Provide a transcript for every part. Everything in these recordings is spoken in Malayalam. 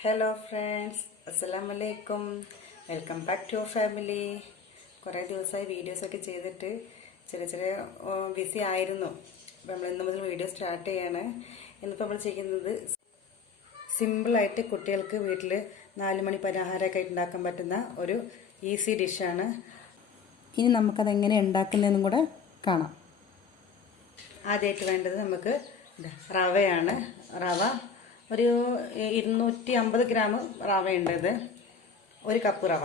ഹലോ ഫ്രണ്ട്സ് അസ്സാം വലൈക്കും welcome back to your family കുറേ ദിവസമായി വീഡിയോസൊക്കെ ചെയ്തിട്ട് ചെറിയ ചെറിയ ബിസി ആയിരുന്നു. അപ്പം നമ്മൾ ഇന്ന് മുതൽ വീഡിയോ സ്റ്റാർട്ട് ചെയ്യാണ്. ഇന്നിപ്പോൾ നമ്മൾ ചെയ്യുന്നത് സിമ്പിളായിട്ട് കുട്ടികൾക്ക് വീട്ടിൽ നാല് മണി പലഹാരമൊക്കെ ഉണ്ടാക്കാൻ പറ്റുന്ന ഒരു ഈസി ഡിഷാണ് ഇനി നമുക്കത് എങ്ങനെ ഉണ്ടാക്കുന്നതെന്നും കൂടെ കാണാം. ആദ്യമായിട്ട് വേണ്ടത് നമുക്ക് റവയാണ്. റവ ഒരു ഇരുന്നൂറ്റി അമ്പത് ഗ്രാം റവയുണ്ടത് ഒരു കപ്പ് റവ.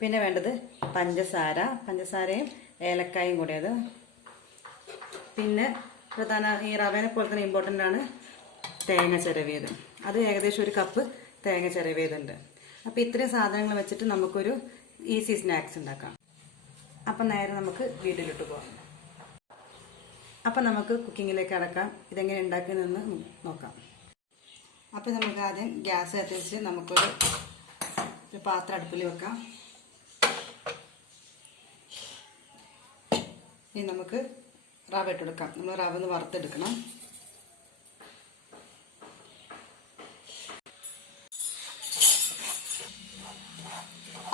പിന്നെ വേണ്ടത് പഞ്ചസാര. പഞ്ചസാരയും ഏലക്കായും കൂടിയത്. പിന്നെ പ്രധാന ഈ റവേനെ പോലെ തന്നെ ഇമ്പോർട്ടന്റ് ആണ് തേങ്ങ ചിരവിയത്. അത് ഏകദേശം ഒരു കപ്പ് തേങ്ങ ചിരവിയതുണ്ട്. അപ്പോൾ ഇത്രയും സാധനങ്ങൾ വെച്ചിട്ട് നമുക്കൊരു ഈസി സ്നാക്സ് ഉണ്ടാക്കാം. അപ്പം നേരെ നമുക്ക് വീട്ടിലിട്ട് പോകാം അപ്പം നമുക്ക് കുക്കിങ്ങിലേക്ക് അടക്കാം ഇതെങ്ങനെ ഉണ്ടാക്കുന്നതെന്ന് നോക്കാം. അപ്പം നമുക്ക് ആദ്യം ഗ്യാസ് കത്തിച്ച് നമുക്കൊരു ഒരു പാത്രം അടുപ്പിൽ വെക്കാം. ഇനി നമുക്ക് റവ ഇട്ടെടുക്കാം. നമ്മൾ റവ ഒന്ന് വറുത്തെടുക്കണം.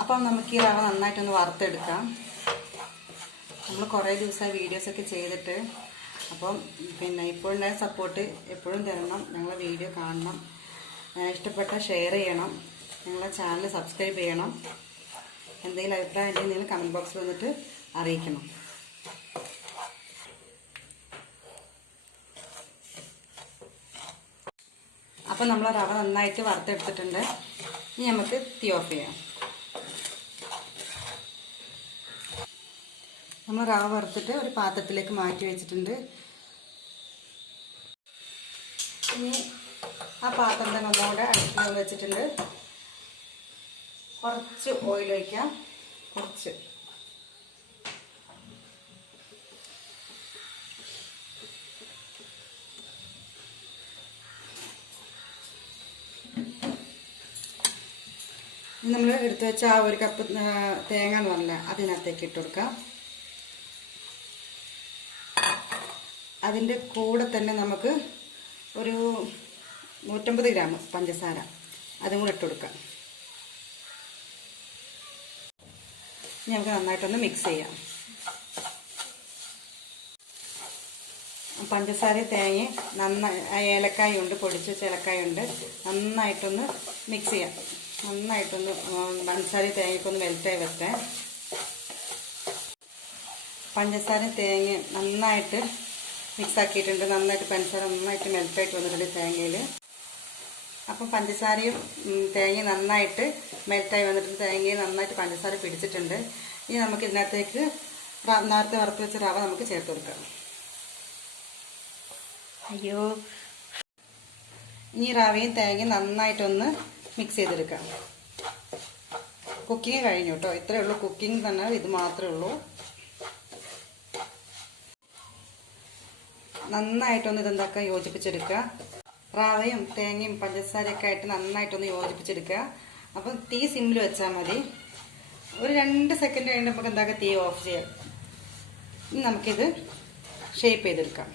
അപ്പം നമുക്ക് ഈ റവ നന്നായിട്ടൊന്ന് വറുത്തെടുക്കാം. നമ്മൾ കുറേ ദിവസമായി വീഡിയോസൊക്കെ ചെയ്തിട്ട് അപ്പം പിന്നെ ഇപ്പോഴുള്ള സപ്പോർട്ട് എപ്പോഴും തരണം. ഞങ്ങളെ വീഡിയോ കാണണം. ഇഷ്ടപ്പെട്ട ഷെയർ ചെയ്യണം. ഞങ്ങളെ ചാനൽ സബ്സ്ക്രൈബ് ചെയ്യണം. എന്തെങ്കിലും അഭിപ്രായം ഉണ്ടെങ്കിൽ നിങ്ങൾ കമന്റ് ബോക്സിൽ വന്നിട്ട് അറിയിക്കണം. അപ്പം നമ്മൾ റവ നന്നായിട്ട് വറുത്തെടുത്തിട്ടുണ്ട്. ഇനി നമുക്ക് തീ ഓഫ് ചെയ്യാം. നമ്മൾ റവ വറുത്തിട്ട് ഒരു പാത്രത്തിലേക്ക് മാറ്റി വെച്ചിട്ടുണ്ട്. ഇനി ആ പാത്രം തന്നെ ഒന്നുകൂടെ അടുപ്പിൽ വെച്ചിട്ടുണ്ട്. കുറച്ച് ഓയിൽ ഒഴിക്കാം. കുറച്ച്. നമ്മൾ എടുത്തു വെച്ച ആ ഒരു കപ്പ് തേങ്ങ എന്ന് പറഞ്ഞാൽ അതിനകത്തേക്ക് ഇട്ട് കൊടുക്കാം. അതിന്റെ കൂടെ തന്നെ നമുക്ക് ഒരു നൂറ്റമ്പത് ഗ്രാം പഞ്ചസാര അതും കൂടെ ഇട്ട് കൊടുക്കാം. നമുക്ക് നന്നായിട്ടൊന്ന് മിക്സ് ചെയ്യാം. പഞ്ചസാര തേങ്ങ നന്നായി ഏലക്കായ ഉണ്ട് പൊടിച്ച ചിലക്കായ ഉണ്ട്. നന്നായിട്ടൊന്ന് മിക്സ് ചെയ്യാം. നന്നായിട്ടൊന്ന് പഞ്ചസാര തേങ്ങയ്ക്കൊന്ന് മെൽറ്റായി വെക്കാം പഞ്ചസാര തേങ്ങ നന്നായിട്ട് മിക്സ് ആക്കിയിട്ടുണ്ട് നന്നായിട്ട് പഞ്ചസാര നന്നായിട്ട് മെൽറ്റായിട്ട് വന്നിട്ടുണ്ട് തേങ്ങയിൽ അപ്പം പഞ്ചസാരയും തേങ്ങയും നന്നായിട്ട് മെൽറ്റായി വന്നിട്ടുണ്ട്. തേങ്ങയും നന്നായിട്ട് പഞ്ചസാര പിടിച്ചിട്ടുണ്ട്. ഇനി നമുക്ക് ഇതിനകത്തേക്ക് നേരത്തെ വറുത്ത് വെച്ച റവ നമുക്ക് ചേർത്ത് കൊടുക്കാം. അയ്യോ. ഇനി റവയും തേങ്ങയും നന്നായിട്ടൊന്ന് മിക്സ് ചെയ്തെടുക്കാം. കുക്കിങ് കഴിഞ്ഞു കേട്ടോ. ഇത്രയേ ഉള്ളൂ. കുക്കിംഗ് തന്നെ ഇത് മാത്രമേ ഉള്ളൂ. നന്നായിട്ടൊന്ന് ഇതെന്താക്കുക യോജിപ്പിച്ചെടുക്കുക. റാവയും തേങ്ങയും പഞ്ചസാരയൊക്കെ ആയിട്ട് നന്നായിട്ടൊന്ന് യോജിപ്പിച്ചെടുക്കുക. അപ്പം തീ സിമ്മിൽ വെച്ചാൽ മതി. ഒരു രണ്ട് സെക്കൻഡ് കഴിഞ്ഞിട്ട് നമുക്ക് എന്താക്കുക? തീ ഓഫ് ചെയ്യാം. ഇനി നമുക്കിത് ഷേപ്പ് ചെയ്തെടുക്കാം.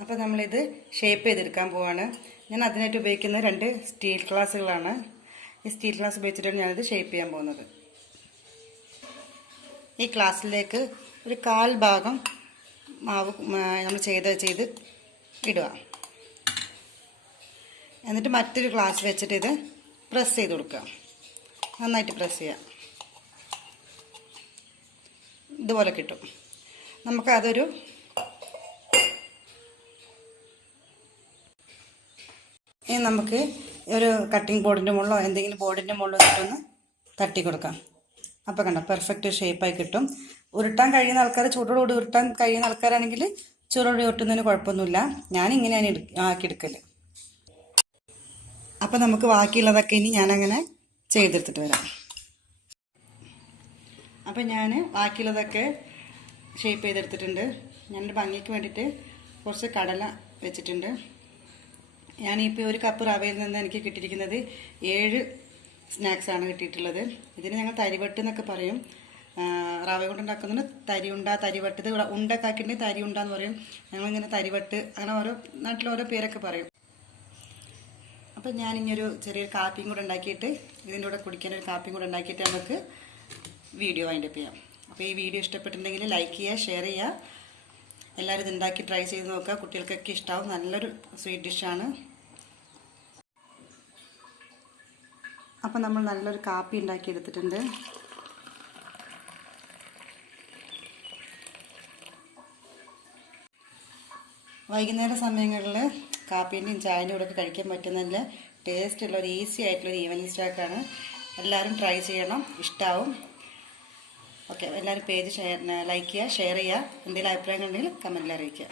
അപ്പം നമ്മളിത് ഷേപ്പ് ചെയ്തെടുക്കാൻ പോവാണ്. ഞാൻ അതിനായിട്ട് ഉപയോഗിക്കുന്ന രണ്ട് സ്റ്റീൽ ഗ്ലാസ്സുകളാണ്. ഈ സ്റ്റീൽ ഗ്ലാസ് ഉപയോഗിച്ചിട്ടാണ് ഞാനിത് ഷേപ്പ് ചെയ്യാൻ പോകുന്നത്. ഈ ഗ്ലാസ്സിലേക്ക് ഒരു കാൽ ഭാഗം മാവ് നമ്മൾ ചെയ്ത് ചെയ്ത് ഇടുക. എന്നിട്ട് മറ്റൊരു ഗ്ലാസ് വെച്ചിട്ട് ഇത് പ്രസ് ചെയ്ത് കൊടുക്കുക. നന്നായിട്ട് പ്രസ് ചെയ്യുക. ഇതുപോലെ കിട്ടും. നമുക്കതൊരു ഇനി നമുക്ക് ഒരു കട്ടിംഗ് ബോർഡിന്റെ മുകളിലോ എന്തെങ്കിലും ബോർഡിന്റെ മുകളിലോ ഇട്ടൊന്ന് തട്ടി കൊടുക്കാം. അപ്പോൾ കണ്ടോ പെർഫെക്റ്റ് ഷേപ്പായി കിട്ടും. ഉരുട്ടാൻ കഴിയുന്ന ആൾക്കാർ ചൂടോടുകൂടി ഉരുട്ടാൻ കഴിയുന്ന ആൾക്കാരാണെങ്കിൽ ചൂടോടി ഉരുട്ടുന്നതിന് കുഴപ്പമൊന്നുമില്ല. ഞാൻ ഇങ്ങനെയാണ് ആക്കിയെടുക്കൽ അപ്പോൾ നമുക്ക് ബാക്കിയുള്ളതൊക്കെ ഇനി ഞാനങ്ങനെ ചെയ്തെടുത്തിട്ട് വരാം. അപ്പോൾ ഞാൻ ബാക്കിയുള്ളതൊക്കെ ഷേപ്പ് ചെയ്തെടുത്തിട്ടുണ്ട്. ഞാനൊരു ഭംഗിക്ക് വേണ്ടിയിട്ട് കുറച്ച് കടല വെച്ചിട്ടുണ്ട്. ഞാനിപ്പോൾ ഒരു കപ്പ് റവയിൽ നിന്ന് എനിക്ക് കിട്ടിയിരിക്കുന്നത് ഏഴ് സ്നാക്സാണ് കിട്ടിയിട്ടുള്ളത്. ഇതിന് ഞങ്ങൾ തരിവട്ട് എന്നൊക്കെ പറയും. റവ കൊണ്ട് ഉണ്ടാക്കുന്നതിന് തരിയുണ്ട തരിവട്ട് ഇത് ഉണ്ടക്കാക്കിയിട്ടുണ്ടെങ്കിൽ തരിയുണ്ട എന്ന് പറയും. ഞങ്ങളിങ്ങനെ തരിവട്ട് അങ്ങനെ ഓരോ നാട്ടിൽ ഓരോ പേരൊക്കെ പറയും. അപ്പം ഞാൻ ഇനിയൊരു ചെറിയൊരു കാപ്പിയും കൂടെ ഉണ്ടാക്കിയിട്ട് ഇതിന്റെ കൂടെ കുടിക്കാൻ ഒരു കാപ്പിയും കൂടെ ഉണ്ടാക്കിയിട്ട് നമുക്ക് വീഡിയോ അതിന്റെ ചെയ്യാം. അപ്പോൾ ഈ വീഡിയോ ഇഷ്ടപ്പെട്ടിട്ടുണ്ടെങ്കിൽ ലൈക്ക് ചെയ്യുക ഷെയർ ചെയ്യുക. എല്ലാവരും ഇത് ഉണ്ടാക്കി ട്രൈ ചെയ്ത് നോക്കുക. കുട്ടികൾക്കൊക്കെ ഇഷ്ടമാവും നല്ലൊരു സ്വീറ്റ് ഡിഷാണ് അപ്പം നമ്മൾ നല്ലൊരു കാപ്പി ഉണ്ടാക്കി എടുത്തിട്ടുണ്ട്. വൈകുന്നേര സമയങ്ങളിൽ കാപ്പീന്റെയും ചായന്റെയും കൂടെ ഒക്കെ കഴിക്കാൻ പറ്റുന്ന നല്ല ടേസ്റ്റുള്ള ഒരു ഈസി ആയിട്ടുള്ളൊരു ഈവനിങ് സ്റ്റാക്കാണ് എല്ലാവരും ട്രൈ ചെയ്യണം. ഇഷ്ടാവും. ഓക്കെ എല്ലാവരും പേജ് ഷെയർ ലൈക്ക് ചെയ്യുക ഷെയർ ചെയ്യുക. എന്തെങ്കിലും അഭിപ്രായങ്ങൾ ഉണ്ടെങ്കിൽ കമന്റിൽ അറിയിക്കുക.